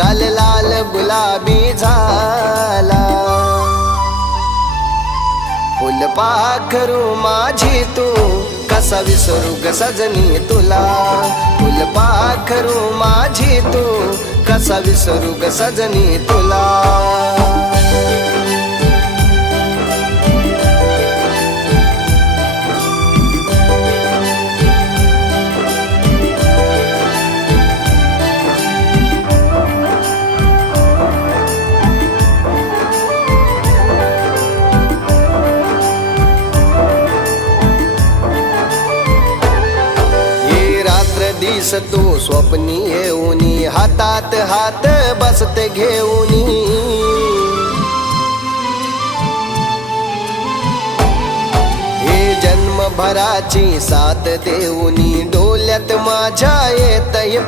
गाल लाल गुलाबी झाला. फुलपाखरू माझी तू कसा विसरू ग सजनी तुला. फुलपाखरू माझी तू कसा विसरू ग सजनी तुला. दिस तू स्वप्नी येऊनी हातात हात बसते घेऊनी. हे जन्मभराची साथ देऊनी डोल्यात माझ्या येतय